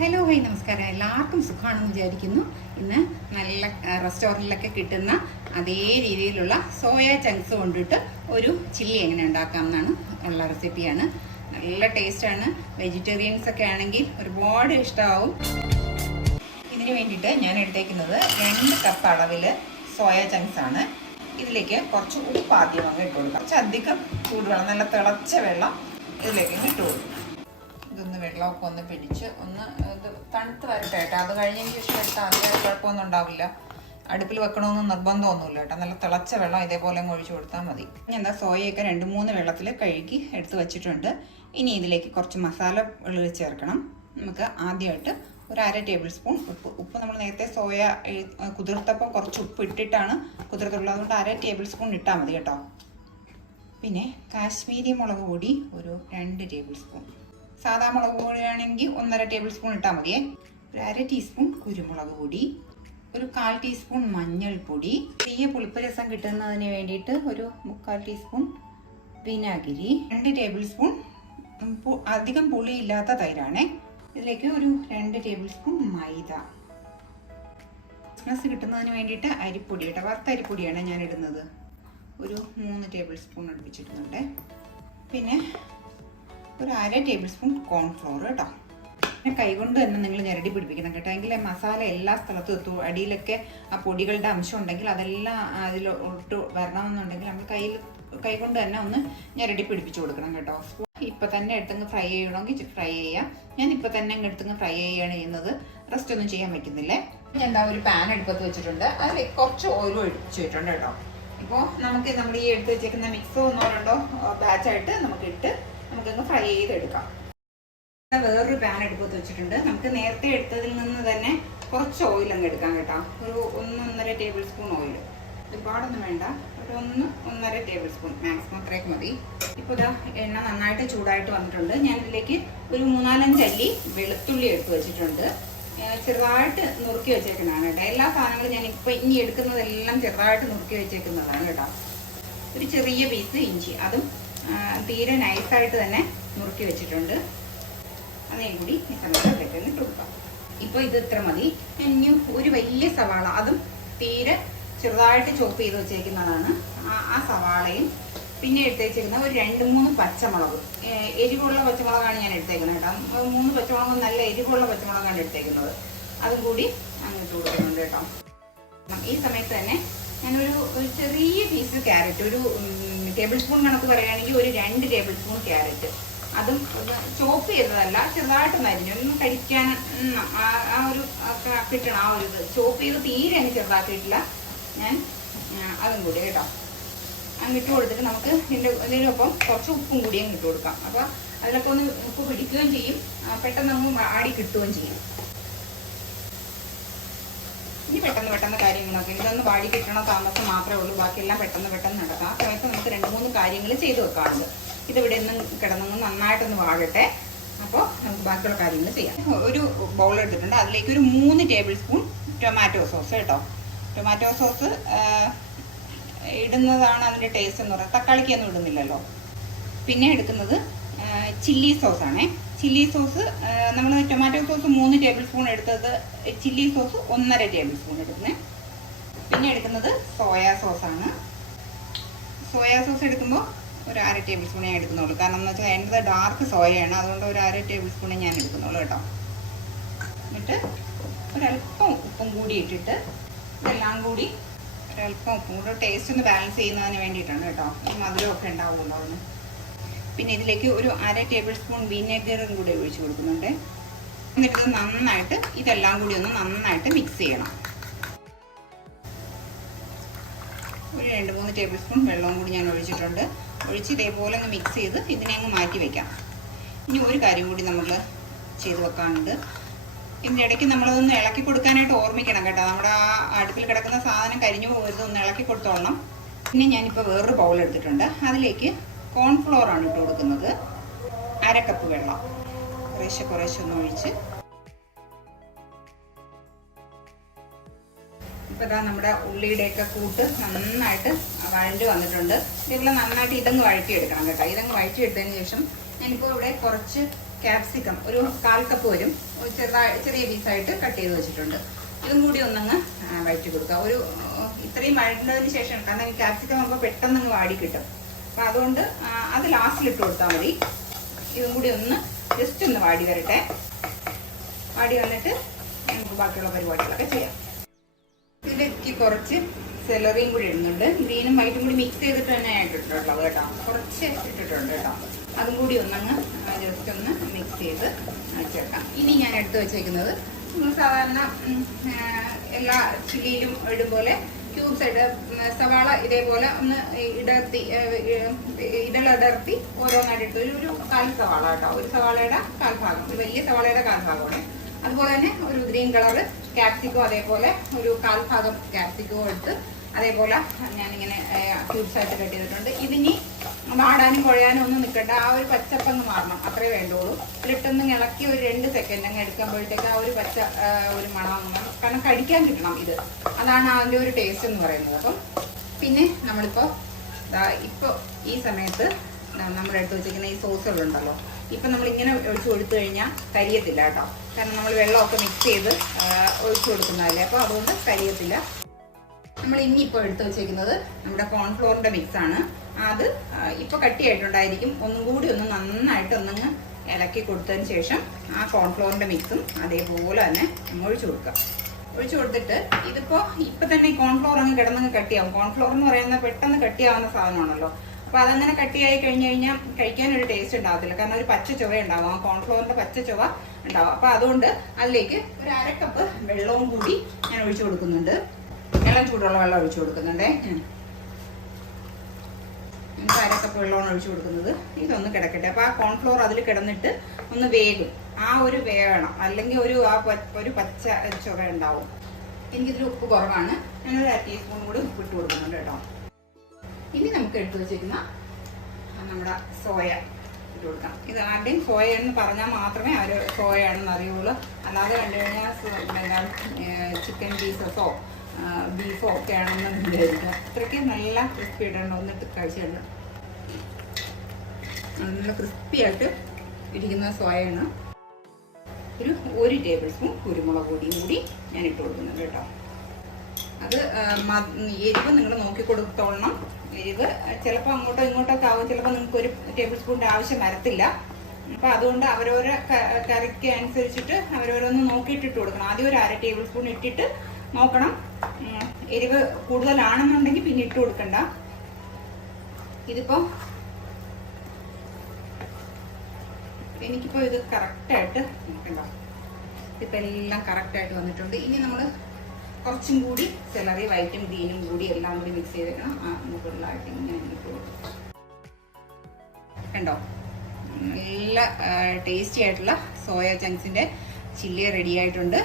Hello high നമസ്കാരം. എല്ലാവർക്കും സുഖമാണെന്ന് വിചാരിക്കുന്നു. ഇന്ന് നല്ല റെസ്റ്റോറന്റിലൊക്കെ കിട്ടുന്ന അതേ രീതിയിലുള്ള സോയ ചങ്ക്സ് കൊണ്ടിട്ട് ഒരു ചില്ലി എങ്ങനെ ഉണ്ടാക്കാം എന്നാണ് ഉള്ള റെസിപ്പിയാണ് നല്ല ടേസ്റ്റാണ് വെജിറ്റേറിയൻസ് ഒക്കെ ആണെങ്കിൽ ഒരുപാട് ഇഷ്ടമാവും. ഇതിന് വേണ്ടിയിട്ട് ഞാൻ എടുത്തേക്കുന്നത് രണ്ട് കപ്പ് അളവിൽ സോയ ചങ്ക്സ് ആണ്. ഇതിലേക്ക് കുറച്ച് ഉപ്പ് ആദ്യം അങ്ങ് ഇട്ട് കൊടുക്കാം. കുറച്ച് അധികം ചൂടുവെള്ളം നല്ല തിളച്ച വെള്ളം ഇതിലേക്ക് ഇട്ടുകൊടുക്കും ഇട്ട് കൊടുക്കും. ഇതൊന്ന് വെള്ളമൊക്കെ ഒന്ന് പിടിച്ച് ഒന്ന് ഇത് തണുത്ത് വരട്ടെ കേട്ടോ. അത് കഴിഞ്ഞതിന് ശേഷം എടുത്താൽ അതിന് കുഴപ്പമൊന്നും ഉണ്ടാവില്ല. അടുപ്പിൽ വെക്കണമെന്ന് നിർബന്ധമൊന്നുമില്ല കേട്ടോ. നല്ല തിളച്ച വെള്ളം ഇതേപോലെ ഒഴിച്ചു കൊടുത്താൽ മതി. ഇനി എന്താ സോയയൊക്കെ രണ്ട് മൂന്ന് വെള്ളത്തിൽ കഴുകി എടുത്ത് വെച്ചിട്ടുണ്ട്. ഇനി ഇതിലേക്ക് കുറച്ച് മസാല ചേർക്കണം. നമുക്ക് ആദ്യമായിട്ട് ഒരു അര ടേബിൾ സ്പൂൺ ഉപ്പ്. ഉപ്പ് നമ്മൾ നേരത്തെ സോയ കുതിർത്തപ്പം കുറച്ച് ഉപ്പ് ഇട്ടിട്ടാണ് കുതിർത്തുള്ളത് അതുകൊണ്ട് അര ടേബിൾ സ്പൂൺ ഇട്ടാൽ മതി കേട്ടോ. പിന്നെ കാശ്മീരി മുളക് പൊടി ഒരു രണ്ട് ടേബിൾ സ്പൂൺ. സാധാ മുളക് പൊടിയാണെങ്കിൽ ഒന്നര ടേബിൾ സ്പൂൺ ഇട്ടാൽ മതിയേ. ഒരു അര ടീസ്പൂൺ കുരുമുളക് പൊടി ഒരു കാൽ ടീസ്പൂൺ മഞ്ഞൾപ്പൊടി തീയ പുളിപ്പ് രസം കിട്ടുന്നതിന് വേണ്ടിയിട്ട് ഒരു മുക്കാൽ ടീസ്പൂൺ വിനാഗിരി രണ്ട് ടേബിൾ സ്പൂൺ അധികം പുളി അധികം പുളിയില്ലാത്ത തൈരാണേ. ഇതിലേക്ക് ഒരു രണ്ട് ടേബിൾ സ്പൂൺ മൈദ. ക്രിസ്മസ് കിട്ടുന്നതിന് വേണ്ടിയിട്ട് അരിപ്പൊടി കേട്ടോ വറുത്ത അരിപ്പൊടിയാണ് ഞാൻ ഇടുന്നത്. ഒരു മൂന്ന് ടേബിൾ സ്പൂൺ അടുപ്പിച്ചിടുന്നുണ്ട് പിന്നെ ഒരു അര ടേബിൾ സ്പൂൺ കോൺഫ്ലോർ കേട്ടോ. പിന്നെ കൈകൊണ്ട് തന്നെ നിങ്ങൾ ഞെരടി പിടിപ്പിക്കണം കേട്ടോ. എങ്കിൽ മസാല എല്ലാ സ്ഥലത്തും എത്തും. അടിയിലൊക്കെ ആ പൊടികളുടെ അംശം ഉണ്ടെങ്കിൽ അതെല്ലാം അതിലോട്ട് വരണമെന്നുണ്ടെങ്കിൽ നമ്മൾ കയ്യിൽ കൈകൊണ്ട് തന്നെ ഒന്ന് ഞെരടി പിടിപ്പിച്ചു കൊടുക്കണം കേട്ടോ. ഇപ്പൊ തന്നെ എടുത്തങ്ങ് ഫ്രൈ ചെയ്യണമെങ്കിൽ ഫ്രൈ ചെയ്യാം. ഞാൻ ഇപ്പൊ തന്നെ അങ്ങ് എടുത്തങ്ങ് ഫ്രൈ ചെയ്യുകയാണ് ചെയ്യുന്നത്. റെസ്റ്റ് ഒന്നും ചെയ്യാൻ പറ്റുന്നില്ലേ? ഞാൻ എന്താ ഒരു പാൻ എടുപ്പത്ത് വെച്ചിട്ടുണ്ട്. അതിൽ കുറച്ച് ഓയിൽ ഒഴിച്ചു വെച്ചിട്ടുണ്ട് കേട്ടോ. ഇപ്പോൾ നമുക്ക് നമ്മൾ ഈ എടുത്ത് വെച്ചേക്കുന്ന മിക്സോ ഒന്നോ ബാച്ചായിട്ട് നമുക്ക് ഇട്ട് നമുക്കങ്ങ് ഫ്രൈ ചെയ്തെടുക്കാം. വേറൊരു പാൻ എടുപ്പത്ത് വെച്ചിട്ടുണ്ട്. നമുക്ക് നേരത്തെ എടുത്തതിൽ നിന്ന് തന്നെ കുറച്ച് ഓയിൽ അങ്ങ് എടുക്കാം കേട്ടോ. ഒരു ഒന്നൊന്നര ടേബിൾ സ്പൂൺ ഓയിൽ ഒരുപാടൊന്നും വേണ്ട. ഒരു ഒന്ന് ഒന്നര ടേബിൾ സ്പൂൺ മാക്സിമം അത്രയ്ക്ക് മതി. ഇപ്പോൾ ഇതാ എണ്ണ നന്നായിട്ട് ചൂടായിട്ട് വന്നിട്ടുണ്ട്. ഞാൻ ഇതിലേക്ക് ഒരു മൂന്നാലഞ്ച് അല്ലി വെളുത്തുള്ളി എടുത്ത് വെച്ചിട്ടുണ്ട്. ചെറുതായിട്ട് നുറുക്കി വെച്ചേക്കുന്നതാണ് കേട്ടോ. എല്ലാ സാധനങ്ങളും ഞാൻ ഇപ്പം ഇനി എടുക്കുന്നതെല്ലാം ചെറുതായിട്ട് നുറുക്കി വെച്ചേക്കുന്നതാണ് കേട്ടോ. ഒരു ചെറിയ പീസ് ഇഞ്ചി. അതും തീരെ നൈസായിട്ട് തന്നെ മുറുക്കി വെച്ചിട്ടുണ്ട്. അതേ കൂടി അതിലേക്ക് ഇട്ട് കൊടുക്കാം. ഇപ്പോൾ ഇത് ഇത്ര മതി. ഇനി ഒരു വലിയ സവാള അതും തീരെ ചെറുതായിട്ട് ചോപ്പ് ചെയ്ത് വെച്ചേക്കുന്നതാണ്. ആ സവാളയും പിന്നെ എടുത്തേച്ചിരുന്ന ഒരു രണ്ട് മൂന്ന് പച്ചമുളക്. എരിവുള്ള പച്ചമുളകാണ് ഞാൻ എടുത്തേക്കുന്നത് കേട്ടോ. മൂന്ന് പച്ചമുളകും നല്ല എരിവുള്ള പച്ചമുളകാണ് എടുത്തേക്കുന്നത്. അതും കൂടി അങ്ങോട്ട് കൊടുക്കുന്നുണ്ട് കേട്ടോ. ഈ സമയത്ത് തന്നെ ഒരു ചെറിയ പീസ് ക്യാരറ്റ് ഒരു ടേബിൾ സ്പൂൺ കണക്ക് പറയുകയാണെങ്കിൽ ഒരു രണ്ട് ടേബിൾ സ്പൂൺ ക്യാരറ്റ് അതും ചോപ്പ് ചെയ്തതല്ല ചെറുതായിട്ട് മരിഞ്ഞു. ഒന്ന് കഴിക്കാൻ ആ ഒരു കിട്ടണം ആ ഒരു ഇത്. ചോപ്പ് ചെയ്ത് തീരെ എനിക്ക് ചെറുതാക്കിയിട്ടില്ല. ഞാൻ അതും കൂടി കേട്ടോ. അങ്ങ് ഇട്ട് കൊടുത്തിട്ട് നമുക്ക് ഇതിന്റെ ഇതിനൊപ്പം കുറച്ച് ഉപ്പും കൂടി അങ്ങ് ഇട്ട് കൊടുക്കാം. അപ്പോൾ അതിലൊക്കെ ഒന്ന് ഉപ്പ് പിടിക്കുകയും ചെയ്യും. പെട്ടെന്ന് അങ്ങ് ആടി കിട്ടുകയും ചെയ്യും ഇനി പെട്ടെന്ന് പെട്ടെന്ന് നോക്കാം. ഇതൊന്ന് വാടി കിട്ടണ താമസം മാത്രമേ ഉള്ളൂ. ബാക്കിയെല്ലാം പെട്ടെന്ന് പെട്ടെന്ന് നടക്കാം. ആ സമയത്ത് നമുക്ക് രണ്ട് മൂന്ന് കാര്യങ്ങൾ ചെയ്തു വെക്കാറുണ്ട് ഇതിവിടെ നിന്ന് കിടന്നൊന്ന് നന്നായിട്ടൊന്ന് വാഴട്ടെ അപ്പോൾ നമുക്ക് ബാക്കിയുള്ള കാര്യങ്ങൾ ചെയ്യാം. ഒരു ബൗൾ എടുത്തിട്ടുണ്ട്. അതിലേക്ക് ഒരു മൂന്ന് ടേബിൾ സ്പൂൺ ടൊമാറ്റോ സോസ് കേട്ടോ. ടൊമാറ്റോ സോസ് ഇടുന്നതാണ് അതിന്റെ ടേസ്റ്റ് എന്ന് പറയുന്നത്. തക്കാളിക്കൊന്നും ഇടുന്നില്ലല്ലോ. പിന്നെ എടുക്കുന്നത് ചില്ലി സോസ് ആണേ. ചില്ലി സോസ് നമ്മൾ ടൊമാറ്റോ സോസ് മൂന്ന് ടേബിൾ സ്പൂൺ എടുത്തത് ചില്ലി സോസ് ഒന്നര ടേബിൾ സ്പൂൺ എടുക്കുന്നത് പിന്നെ എടുക്കുന്നത് സോയാ സോസാണ്. സോയാ സോസ് എടുക്കുമ്പോൾ ഒരു അര ടേബിൾ സ്പൂൺ ഞാൻ എടുക്കുന്നുള്ളൂ. കാരണം എന്ന് വെച്ചാൽ എന്റെ ഡാർക്ക് സോയയാണ്. അതുകൊണ്ട് ഒരു അര ടേബിൾ സ്പൂണേ ഞാൻ എടുക്കുന്നുള്ളൂ കേട്ടോ. എന്നിട്ട് ഒരല്പം ഉപ്പും കൂടി ഇട്ടിട്ട് ഇതെല്ലാം കൂടി ഒരല്പം ഉപ്പും കൂടി. ടേസ്റ്റ് ഒന്ന് ബാലൻസ് ചെയ്യുന്നതിന് വേണ്ടിയിട്ടാണ് കേട്ടോ. ഈ മധുരമൊക്കെ ഉണ്ടാവുമല്ലോ അതിന്. പിന്നെ ഇതിലേക്ക് ഒരു അര ടേബിൾ സ്പൂൺ വിനെഗറും കൂടി ഒഴിച്ച് കൊടുക്കുന്നുണ്ട്. എന്നിട്ട് നന്നായിട്ട് ഇതെല്ലാം കൂടി ഒന്ന് നന്നായിട്ട് മിക്സ് ചെയ്യണം. ഒരു രണ്ട് മൂന്ന് ടേബിൾ സ്പൂൺ വെള്ളവും കൂടി ഞാൻ ഒഴിച്ചിട്ടുണ്ട്. ഒഴിച്ച് ഇതേപോലെ ഒന്ന് മിക്സ് ചെയ്ത് ഇതിനെ അങ്ങ് മാറ്റി വെക്കാം. ഇനി ഒരു കാര്യം കൂടി നമ്മൾ ചെയ്ത് വെക്കാനുണ്ട്. ഇതിന്റെ ഇടയ്ക്ക് നമ്മളതൊന്ന് ഇളക്കി കൊടുക്കാനായിട്ട് ഓർമ്മിക്കണം കേട്ടോ. നമ്മുടെ ആ അടുപ്പിൽ കിടക്കുന്ന സാധനം കരിഞ്ഞു പോകരുത് ഒന്ന് ഇളക്കി കൊടുത്തോളണം. പിന്നെ ഞാനിപ്പോൾ വേറൊരു ബൗൾ എടുത്തിട്ടുണ്ട്. അതിലേക്ക് കോൺഫ്ലോർ ആണ് ഇട്ട് കൊടുക്കുന്നത്. അര കപ്പ് വെള്ളം. കുറേശ്ശെ കുറേശ്ശെ ഒന്ന് ഒഴിച്ച്. ഇപ്പൊ ഇതാ നമ്മുടെ ഉള്ളിയുടെയൊക്കെ കൂട്ട് നന്നായിട്ട് വഴണ്ടി വന്നിട്ടുണ്ട്. ഇതുപോലെ നന്നായിട്ട് ഇതങ്ങ് വഴറ്റിയെടുക്കണം കേട്ടോ. ഇതങ്ങ് വഴറ്റിയെടുത്തതിന് ശേഷം ഞാനിപ്പോൾ ഇവിടെ കുറച്ച് ക്യാപ്സിക്കം ഒരു കാൽ കപ്പ് വരും. ചെറുതായി ചെറിയ പീസായിട്ട് കട്ട് ചെയ്ത് വെച്ചിട്ടുണ്ട്. ഇതും കൂടി ഒന്നങ്ങ് വഴറ്റി കൊടുക്കുക. ഒരു ഇത്രയും വഴണ്ടതിന് ശേഷം കാരണം ക്യാപ്സിക്കം ആകുമ്പോൾ പെട്ടെന്ന് അങ്ങ് വാടി കിട്ടും. അപ്പം അതുകൊണ്ട് അത് ലാസ്റ്റിൽ ഇട്ട് കൊടുത്താൽ മതി. ഇതും കൂടി ഒന്ന് ജസ്റ്റ് ഒന്ന് വാടി വരട്ടെ. വാടി വന്നിട്ട് നമുക്ക് ബാക്കിയുള്ള പരിപാടികളൊക്കെ ചെയ്യാം. ഇതിലേക്ക് കുറച്ച് സെലറിയും കൂടി ഇടുന്നുണ്ട്. ഗ്രീനും വൈറ്റും കൂടി മിക്സ് ചെയ്തിട്ട് തന്നെ ഇട്ടിട്ടുള്ളത് കേട്ടോ. കുറച്ച് ഇട്ടിട്ടുണ്ട് കേട്ടോ. അതും കൂടി ഒന്നങ്ങ് ജസ്റ്റ് ഒന്ന് മിക്സ് ചെയ്ത് വെച്ചേക്കാം. ഇനി ഞാൻ എടുത്തു വെച്ചേക്കുന്നത് സാധാരണ എല്ലാ ചില്ലിയിലും ഇടും പോലെ ക്യൂബ്സ് ആയിട്ട് സവാള ഇതേപോലെ ഒന്ന് ഇടർത്തി ഇടലടർത്തി ഓരോന്നായിട്ട് ഒരു ഒരു കാൽ സവാള കേട്ടോ. ഒരു സവാളയുടെ കാൽഭാഗം ഒരു വലിയ സവാളയുടെ കാൽഭാഗമാണ് അതുപോലെ തന്നെ ഒരു ഗ്രീൻ കളർ ക്യാപ്സിക്കോ അതേപോലെ ഒരു കാൽഭാഗം ക്യാപ്സിക്കോ എടുത്ത് അതേപോലെ ഞാനിങ്ങനെ ക്യൂബ്സ് ആയിട്ട് കട്ട് ചെയ്തിട്ടുണ്ട്. ഇതിനി വാടാനും കുഴയാനും ഒന്നും നിൽക്കണ്ട. ആ ഒരു പച്ചപ്പങ്ങ് മാറണം. അത്രേ വേണ്ടുള്ളൂ. ഇതിലിട്ടൊന്ന് ഇളക്കി ഒരു രണ്ട് സെക്കൻഡ് അങ്ങ് എടുക്കുമ്പോഴത്തേക്ക് ആ ഒരു പച്ച ഒരു മണം കാരണം കടിക്കാൻ കിട്ടണം ഇത്. അതാണ് അതിന്റെ ഒരു ടേസ്റ്റ് എന്ന് പറയുന്നത്. അപ്പം പിന്നെ നമ്മളിപ്പോൾ ഇപ്പോൾ ഈ സമയത്ത് നമ്മൾ എടുത്ത് വെച്ചിരിക്കുന്ന ഈ സോസുകളുണ്ടല്ലോ ഇപ്പം നമ്മൾ ഇങ്ങനെ ഒഴിച്ചു കൊടുത്തു കഴിഞ്ഞാൽ കരിയത്തില്ല കേട്ടോ. കാരണം നമ്മൾ വെള്ളമൊക്കെ മിക്സ് ചെയ്ത് ഒഴിച്ചു കൊടുക്കുന്നതല്ലേ. അപ്പോൾ അതുകൊണ്ട് കരിയത്തില്ല. നമ്മൾ ഇനിയിപ്പോൾ എടുത്തു വെച്ചേക്കുന്നത് നമ്മുടെ കോൺഫ്ലോറിന്റെ മിക്സ് ആണ്. അത് ഇപ്പൊ കട്ടിയായിട്ടുണ്ടായിരിക്കും. ഒന്നും കൂടി ഒന്ന് നന്നായിട്ട് ഒന്നങ്ങ് ഇളക്കി കൊടുത്തതിന് ശേഷം ആ കോൺഫ്ലോറിന്റെ മിക്സും അതേപോലെ തന്നെ നമ്മൾ ഒഴിച്ചു കൊടുക്കുക ഒഴിച്ചു കൊടുത്തിട്ട് ഇതിപ്പോ ഇപ്പൊ തന്നെ കോൺഫ്ലോർ അങ്ങ് കിടന്നങ്ങ് കട്ടിയാവും. കോൺഫ്ലോർ എന്ന് പറയുന്നത് പെട്ടെന്ന് കട്ടിയാവുന്ന സാധനമാണല്ലോ. അപ്പൊ അതങ്ങനെ കട്ടിയായി കഴിഞ്ഞു കഴിഞ്ഞാൽ കഴിക്കാൻ ഒരു ടേസ്റ്റ് ഉണ്ടാവത്തില്ല. കാരണം ഒരു പച്ച ചുവ ഉണ്ടാവും. ആ കോൺഫ്ലോറിന്റെ പച്ച ചുവ ഉണ്ടാവും. അപ്പൊ അതുകൊണ്ട് അതിലേക്ക് ഒരു അര കപ്പ് വെള്ളവും കൂടി ഞാൻ ഒഴിച്ചു കൊടുക്കുന്നുണ്ട്. ഇളം ചൂടുള്ള വെള്ളം ഒഴിച്ചു കൊടുക്കുന്നുണ്ടേ. അരക്കപ്പ് വെള്ളമാണ് ഒഴിച്ചു കൊടുക്കുന്നത്. ഇതൊന്ന് കിടക്കട്ടെ. അപ്പൊ ആ കോൺഫ്ലോർ അതിൽ കിടന്നിട്ട് ഒന്ന് വേകും. ആ ഒരു വേകണം അല്ലെങ്കിൽ ഒരു ആ ഒരു പച്ച ചുവ ഉണ്ടാവും. എനിക്കിതിൽ ഉപ്പ് കുറവാണ്. ഞാനൊരു അര ടീസ്പൂൺ കൂടി ഉപ്പ് ഇട്ട് കൊടുക്കുന്നുണ്ട് കേട്ടോ. ഇനി നമുക്ക് എടുത്തു വെച്ചിരുന്ന നമ്മുടെ സോയ ഇട്ട് കൊടുക്കാം. ഇത് ആരുടെയും സോയ എന്ന് പറഞ്ഞാൽ മാത്രമേ അവർ സോയ ആണെന്ന് അറിയുള്ളൂ. അല്ലാതെ കണ്ടു കഴിഞ്ഞാൽ ചിക്കൻ പീസസോ ബീഫോ ഒക്കെ ആണെന്ന് വിചാരിക്കും അത്രയ്ക്ക് നല്ല ക്രിസ്പി ഇടണം എന്നിട്ട് കഴിച്ചിട്ടുണ്ട് നല്ല ക്രിസ്പി ആയിട്ട് ഇരിക്കുന്ന സോയാണ്. ഒരു ഒരു ടേബിൾ സ്പൂൺ കുരുമുളക് പൊടിയും കൂടി ഞാൻ ഇട്ട് കൊടുക്കുന്നുണ്ട് കേട്ടോ. അത് എരിവ് നിങ്ങൾ നോക്കി കൊടുത്തോളണം. എരിവ് ചിലപ്പോൾ അങ്ങോട്ടോ ഇങ്ങോട്ടൊക്കെ ആവും. ചിലപ്പോൾ നിങ്ങൾക്ക് ഒരു ടേബിൾ സ്പൂണിന്റെ ആവശ്യം വരത്തില്ല. അപ്പോൾ അതുകൊണ്ട് അവരോരോ കറിക്ക് അനുസരിച്ചിട്ട് അവരോരോന്ന് നോക്കിയിട്ട് ഇട്ട് കൊടുക്കണം. ആദ്യം ഒരു അര ടേബിൾ സ്പൂൺ ഇട്ടിട്ട് നോക്കണം. എരിവ് കൂടുതലാണെന്നുണ്ടെങ്കിൽ പിന്നെ ഇട്ട് കൊടുക്കണ്ട. ഇതിപ്പോ എനിക്കിപ്പോ ഇത് കറക്റ്റായിട്ട് നോക്കണ്ട. ഇപ്പൊ എല്ലാം കറക്റ്റായിട്ട് വന്നിട്ടുണ്ട്. ഇനി നമ്മൾ കുറച്ചും കൂടി സെലറി വൈറ്റും ഗ്രീനും കൂടി എല്ലാം കൂടി മിക്സ് ചെയ്തേക്കണം ആ മുകളിലായിട്ട് ഇങ്ങനെ കണ്ടോ? നല്ല ടേസ്റ്റി ആയിട്ടുള്ള സോയ ചങ്ക്സിന്റെ ചില്ലി റെഡി ആയിട്ടുണ്ട്.